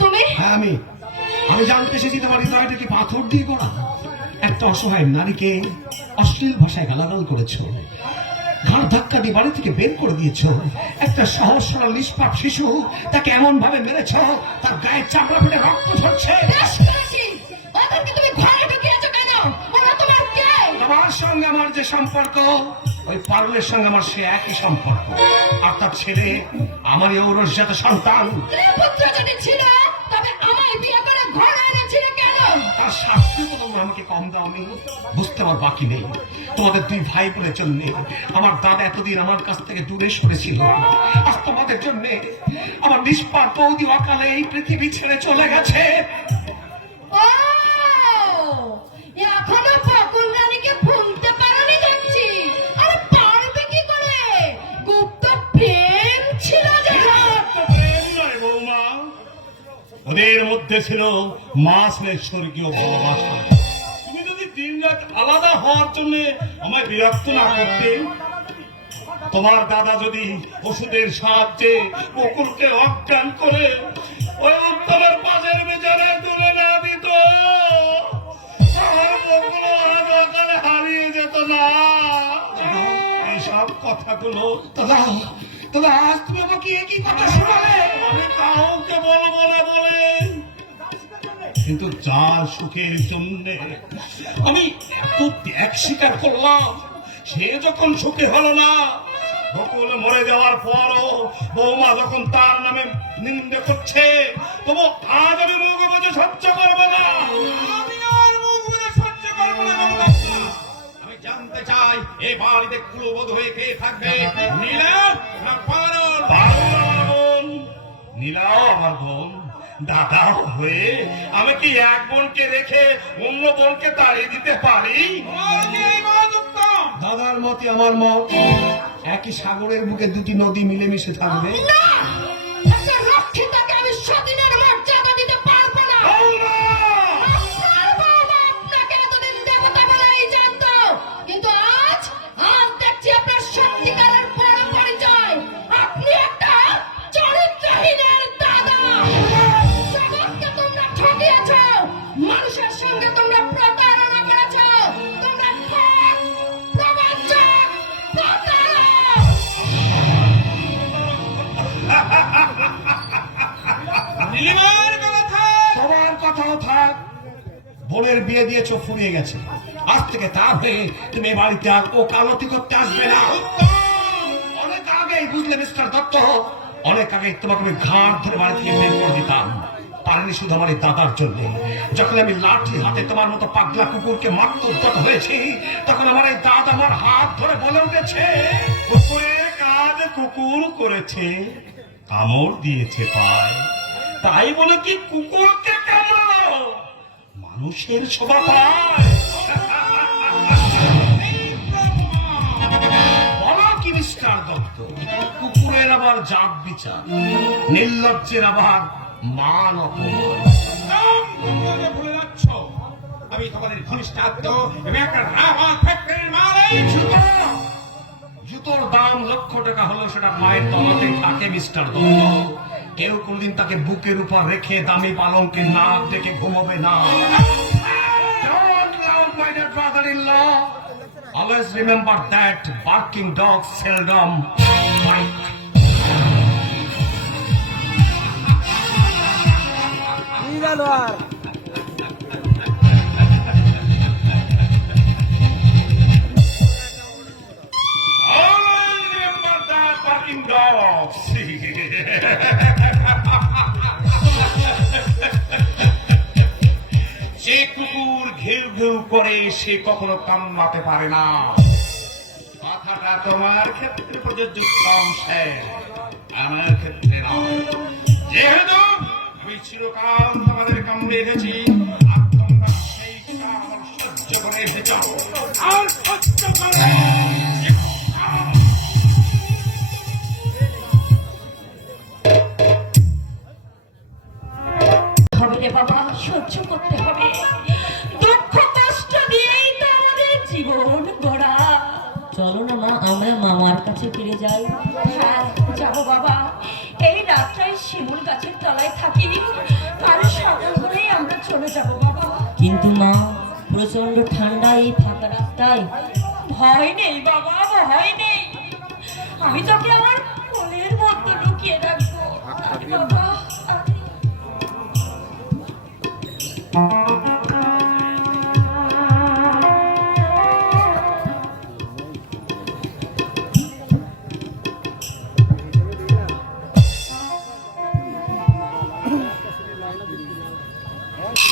তুমি? হ্যাঁ আমি। আমি জানতে এসেছি তোমার হৃদয়টা কি পাথর দিয়ে করা একটা অসহায় নারীকে অশ্লীল ভাষায় গালাগাল করেছ। ঘাড় ধাক্কা দিয়ে বাড়ি থেকে বের করে দিয়েছ। একটা সহজ সরল নিষ্পাপ শিশু তাকে এমন ভাবে মেরেছ তার গায়ের চামড়া ফেটে রক্ত ঝরছে। তোমার সঙ্গে আমার যে সম্পর্ক ওই পারুলের সঙ্গে আমার সে একই সম্পর্ক। আর তার ছেলে আমারই ঔরসজাত সন্তান। পুত্র যদি ছিল তবে আমায় বিয়ে করে ঘরে এনেছিলে কেন? তার শাস্তি তো তোমরা আমাকে কম দাওনি। বুঝতে আমার বাকি নেই। তোমাদের দুই ভাই বোনের জন্য আমার দাদা এতদিন আমার কাছ থেকে দূরে সরেছিল। আজ তোমাদের জন্য আমার নিষ্পাপ বৌদি অকালে এই পৃথিবী ছেড়ে চলে গেছে। এখনও ওদের মধ্যে ছিল মাসের স্বর্গীয় ভালোবাসা তুমি যদি দিন রাত আলাদা হওয়ার জন্য আমায় বিরক্ত না করতে, তোমার দাদা যদি ওষুধের সাহায্যে কুকুরকে অজ্ঞান করে ওই উত্তমের পাশের বিছানে তুলে না দিত হারিয়ে যেত না। এইসব কথাগুলো, দাদা দাদা আজ তুমি আমাকে একই কথা শোনালে? আমি কাউকে বলব না বলে কিন্তু যার সুখের জন্য আমি এত ত্যাগ স্বীকার করলাম, সে যখন সুখে হলো না, বকুল মরে যাওয়ার পরও বৌমা যখন তার নামে নিন্দে করছে, তবু আজ আমি মুখ বুঝে সহ্য করব না। জানতে চাই এই বাড়িতে কুলবোধ হয়ে কে থাকবে? নীলাম না পারুল? নীলাও আমার বোন। দাদাও হয়ে আমি কি এক বোনকে রেখে অন্য বোনকে তাড়িয়ে দিতে পারি? দাদার মতে আমার মত একই সাগরের বুকে দুটি নদী মিলেমিশে থাকবে। বোনের বিয়ে দিয়েছ ফুরিয়ে গেছে। আজ থেকে তা হয়ে তুমি বাড়িতে আর করতে আসবে না। অনেক আগেই বুঝলে, মিস্টার দত্ত? অনেক আগে তোমাকে আমি ঘাট ধরে বাড়ি থেকে বের করে দিতাম। পারিনি শুধু আমার এই দাদার জন্য। যখন আমি লাঠি হাতে তোমার মতো পাগলা কুকুরকে মারতে উদ্যত হয়েছি, তখন আমার এই দাদা আমার হাত ধরে বলে উঠেছে কুকুরের কাজ কুকুর করেছে, কামড় দিয়েছে পায়। তাই বলে কি কুকুরকে কামড়ালো মানুষের শোভা কুকুরের আবার জাত বিচার। নির্লজ্জের আবার মান অপমান আমি তোমাদের ফ্যাক্টরির মালিক জুতোর দাম লক্ষ টাকা হলো সেটা মায়ের তলাতে থাকে, মিস্টার দত্ত। কেউ কোনদিন তাকে বুকের উপর রেখে দামি পালঙ্কে নাক ডেকে ঘুমাবে না. Always remember that barking dogs seldom bite. Always remember that barking dogs. ঘেউ করে সে কখনো কামড়াতে পারে না। কথাটা তোমার ক্ষেত্রে প্রযোজ্য কম আমার ক্ষেত্রে নয়। যেহেতু আমি চিরকাল তোমাদের কামড়ে এসেছি চলো না মা আমরা মামার কাছে ফিরে যাই। হ্যাঁ যাব বাবা। এই রাতটায় শিমুল গাছের তলায় থাকি কাল সকাল হলেই আমরা চলে যাব বাবা। কিন্তু মা প্রচণ্ড ঠান্ডা এই ফাঁকা রাস্তায়। ভয় নেই বাবা ভয় নেই। আমি তোকে আমার Vai na briga. Vai na briga.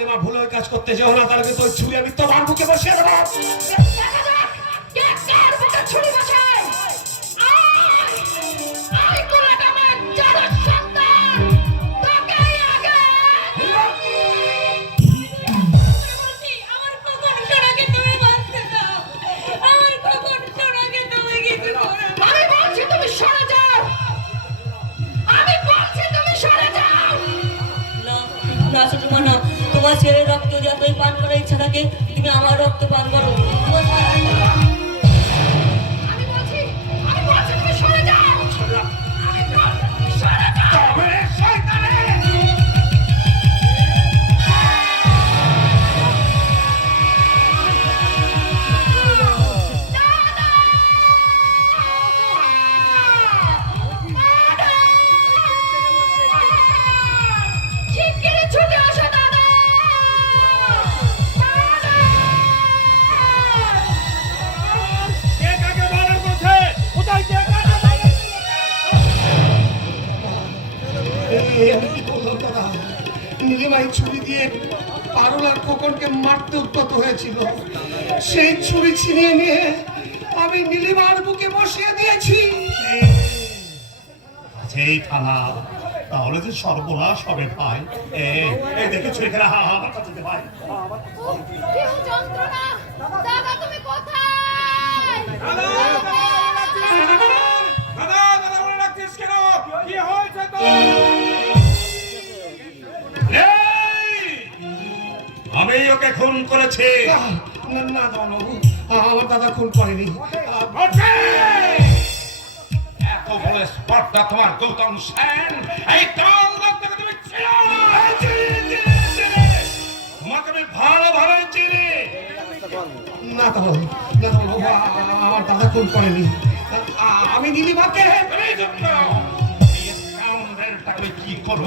খবরদার মা ভুল কাজ করতে যাও না তাহলে তোর ছুরি আমি তোমার বুকে বসিয়ে দেবো। দেখা যাক কে কার বুকে ছুরি বসায় পান করার ইচ্ছা থাকে তুমি আমার রক্ত পান করো। মারতে উদ্যত হয়েছিল। সেই ছুরি ছিনিয়ে নিয়ে আমি নীলিমার বুকে বসিয়ে দিয়েছি। সেই থানা তাহলে যে সর্বনাশ হবে ভাই। এ এই দেখেছ এখানে? হা হা আমার কাছে দে ভাই। কেউ যন্ত্রণা? দাদা ওকে খুন করেছে। না দাদাবাবু আমার দাদা খুন করেনি। এত বড় স্পর্ধা তোমার গৌতম সেন এই কাল তুমি। তোমাকে আমি ভালো ভালো চিনি। না দাদাবাবু না দাদাবাবু আমার দাদা খুন করেনি। নীলিমাকে আমি কি করব?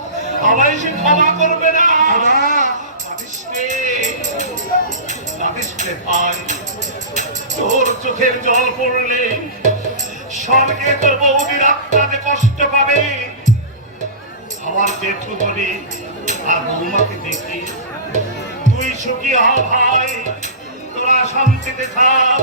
আমায় সে ক্ষমা করবে না। ভাই তোর চোখের জল পড়লে স্বর্গে তোর বৌদির আত্মাতে কষ্ট পাবে। আমার জেঠু ধরি আর বৌমাকে দেখি। তুই সুখী হ ভাই তোরা শান্তিতে থাক।